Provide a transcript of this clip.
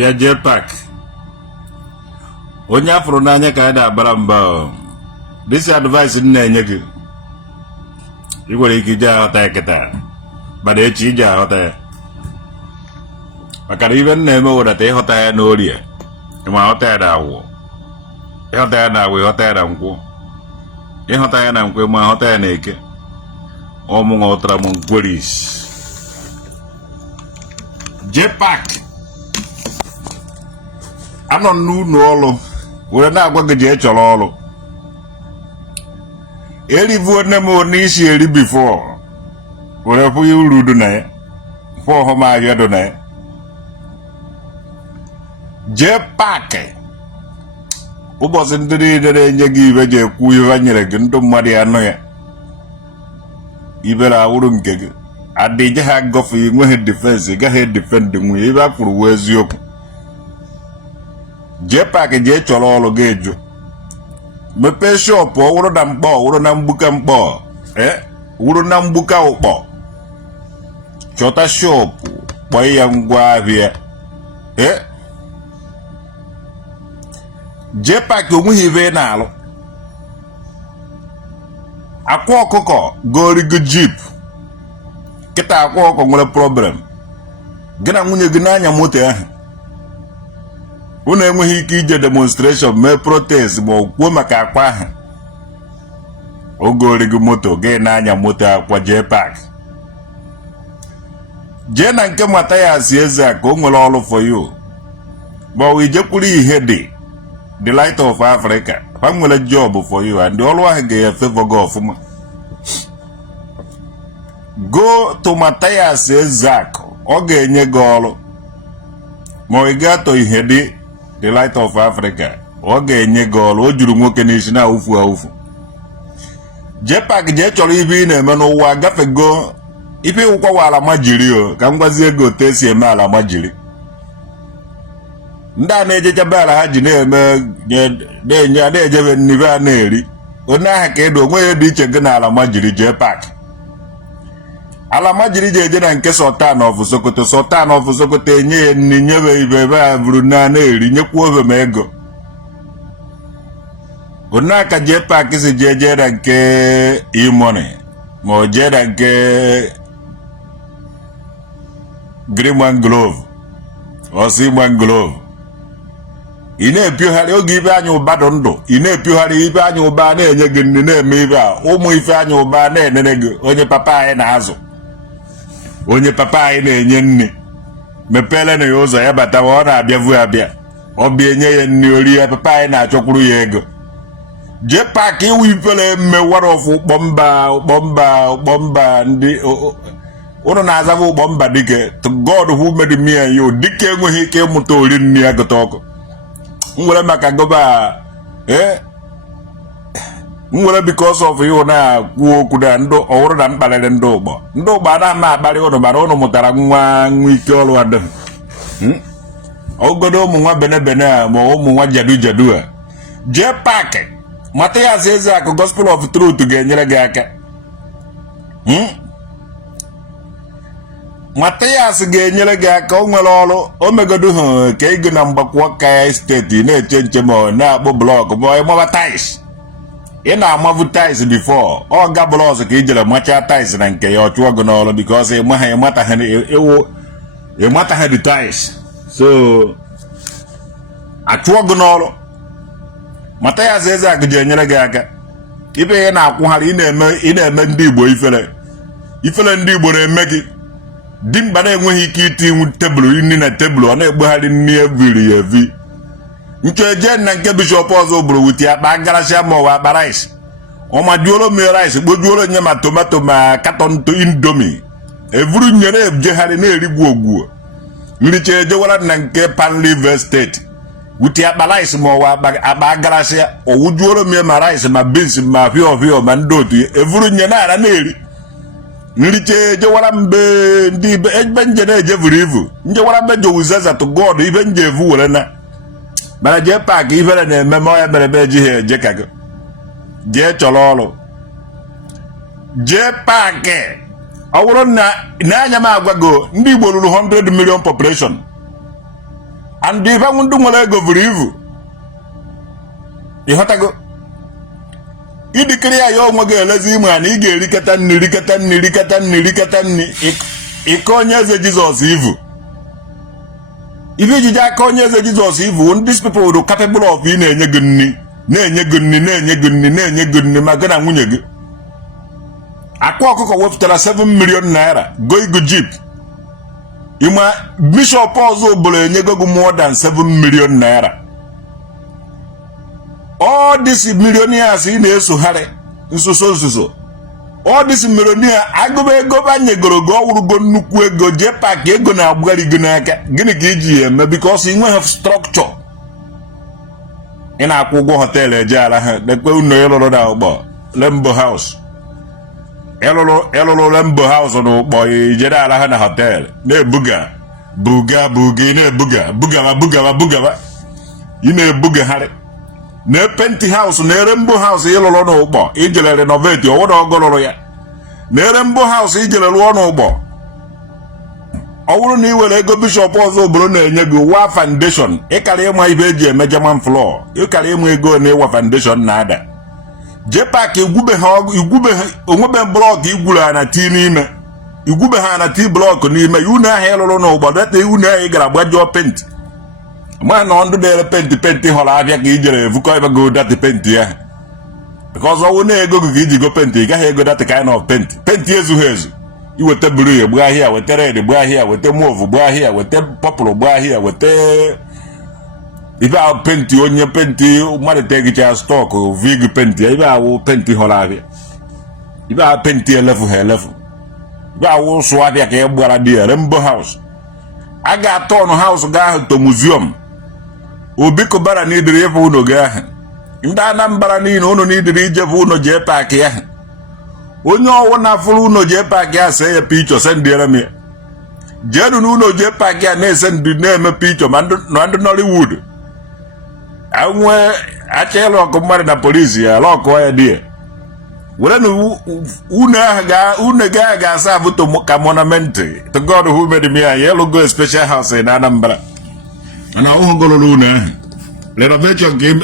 bịa Jpac onye afụrụ n'anya ka anyị na-abara mba. This advice na-enye gị ị nwere ike ije aghọta ya kịta mana echi ije aghọta ya maka na ibe m na-eme wedata ịghọta ya n'orie ma ghọta ya na awụ, ịghọta ya na awụ, ịghọta ya na nkwụ, ịghọta ya na nkwụ ma ghọta ya na eke. Ọmụ ghọtara m nkwuris. Jpac anọ n'ụlọ ọrụ were na-agwa gị jee chọrọ ọrụ. Erivuo nne m n'isi eri bifo were fụ ya uru dị na ya fụ ọhụmahịa dị na ya. Jpac ụbọchị ndị niile na-enye gị ibe ji ekwu ibe nyere gị ndị mmadụ ya nụ ya ibe na-awụrụ nke gị adịje ha gọfe enweghị defense, ị gaghị edifendị nwunye ibe afụrụ wee eziokwu. Jpac jee chọrọ ọrụ gị eju mepee shọpụ ọwụrụ na mkpọ ọwụrụ na mgbuka mkpọ wụrụ na mgbuka ụkpọ chọta shọpụ kpọọ ya ngwa ahịa. Jpac onweghị ibe na-alụ. Akwa ọkụkọ gorigo jip kịta akwa ọkụkọ nwere problem gị na nwunye gị n'anya moto ahụ unu enweghị ike ije demonstration mee protest ma ọ kwuo maka akwa ahụ ogorigo moto gị n'anya moto akwa. Jpac jee na nke mata ya si eze ka o nwere ọrụ for you ma ọ ijekwuru ihe dị the light of Africa ha nwere job for you and ọrụ ahụ ga-efevọ gị ọfụma. Go to Matthias Ezak ọ ga-enye gị ọrụ ma ị ga-atọ ihe dị the light of Africa ọ ga-enye gị ọrụ. O juru nwoke n'isi na awụfu awụfu. Jpac jee chọrọ ibe ị na-eme n'ụwa gafego ife ịwụkwa ala majiri o ka m gwazie ego otu esi eme ala majiri. Ndị a na-ejechebe ala ha ji na-eme na-ejebe nnibe a na-eri onye ahụ ka edo onwe ya dị iche gị na ala majiri. Jpac ala majiri ji eje na nke Sultan of Sokoto. Sultan of Sokoto enye ya nri nyebe ibe ebe a bụrụ na-eri nyekwa ofe ma ego. Onye aka Jpac si jee na nke imoni ma o jee na nke Green Mangrove osi Mangrove ị na-epiogharị oge ibe anya ụba dị ndụ ị na-epiogharị ibe anya ụba na-enye gị nri na-eme ibe a ụmụ ife anya ụba na-enene gị onye papa anyị na-azụ onye papa anyị na-enye nri mepele na ya ụzọ ya bata ọ na-abịavu abịa ọ bịa enye ya nri ori ya papa anyị na-achọkwuru ya ego. Jpac iwu ifele mmewara ọfụ ụkpọmba ndị ụnụ na-azava ụkpọmba dike to God who made me and you dike enweghị ike ịmụta ori nri ya gụta ọkụ. Nwere maka gọba nwere because of you na-akwu okwu na ndụ ọhụrụ na mkparịrị ndị ụgbọ anaghị m akparị ụnụ mana ụnụ mụtara nwa ike ọrụ adịghị ogodo ụmụ nwa bene a ma ụmụ nwa jadu a. Jpac Matthias Ezak Gospel of Truth ga-enyere gị aka. Matthias ga-enyere gị aka. O nwere ọrụ o megodo ha ka ego na mgbakwa ka steeti na-eche nche ma na-akpụ blọk ma ịmaba tais ị na-amavu tais bifo ọ ga blọs ka ijere macha tais na nke ya ọ chụọ gị n'ọrụ bikos ịmataghị dị tais so achụọ gị n'ọrụ. Matthias Ezak ji enyere gị aka ibe ị na-akwụgharị ị na-eme ndị Igbo ifere ndị Igbo na-eme gị dimkpa na-enweghị ike itinwu tebụl nri na tebụl ọ na-egbegharị nri eviri ya evi. Ncheje na nke bishọp ọzọ bụrụ wuti akpa garasịa ma ọwa akpa rice ọmajuoro mee rice kpojuoro nye ma tomato ma katọn indomi evuru nye na-ejegharị na-erigbu ogwu nricha ejewara na nke Pan River steeti wuti akpa rice ma ọwa akpa garasịa ọwụjuoro mee ma rice ma beans ma hio ma ndị otu evuru nye na-ara na-eri nriche jewara mbe ndị ebe nje na-ejevuru ivu njewara mbe jowuzeza to God ibe nje evu were na mana Jpac ifere na-eme ma ya mere ebe ejighị eje ka gị jee chọrọ ọrụ. Jpac ọ bụrụ na anya m agwago ndị Igbo ruru 100 million population and if I want to go for evil. You have to go. You declare your mother lazy man, you get ricatan, Ikonya Jesus evil. If you just Konya Jesus evil, these people are capable of being a gunny, Magana Munyag. A quarter worth 7 million naira, go jeep. You might Bishop also go more than 7 million naira. All these millionaires in the Suhare, so. All these millionaires, I go back, go Nukwe, go Jpac, go now, Gonna because you have structure. In our Kogo Hotel, Jala, the Kuno Lembo House. Elolo Lembo House on the boy, Jedala Hotel, ne Buga, ne Buga, you know Buga Harry. Ne Penti House, ne Rembo House, yellow no bo, Igel renovate your water goloya. Ne Rembo House, Igel no bo. I wouldn't even go Bishop also Bruno and you wa foundation. Ekale my baby, measurement floor. You can go near foundation nada. Jpac, you gube block, you gula na team. You gube hana tea block, you na hello no, but that you na grab what your paint. Man on the penti holavia gijere vuko ever go that the penti because I won't go penti go that kind of penti yezu you will tell blue bra here with the red bra here with the move bra here with the popular bra here with the if I penti on your penti mother take it stock or vig penti if I will penti holavia if I penti level if I will swap ya ke Rembo House I got torn house guy to museum Ubiko bara ni diri yefu uno gahe. Imda nambara ni uno ni diri jefu uno Jpac ya. Onyo wana fulu uno Jpac ya seye picho sendi ya mi. Jedu uno Jpac ya ne sendi neme picho no ando Nollywood. Awe achelo kumari na polisi ya loko ya die. Wulenu unega sa vuto kamonamente. To God who made me a yellow go special house in Anambra. And I won't go to Luna. Let a venture game.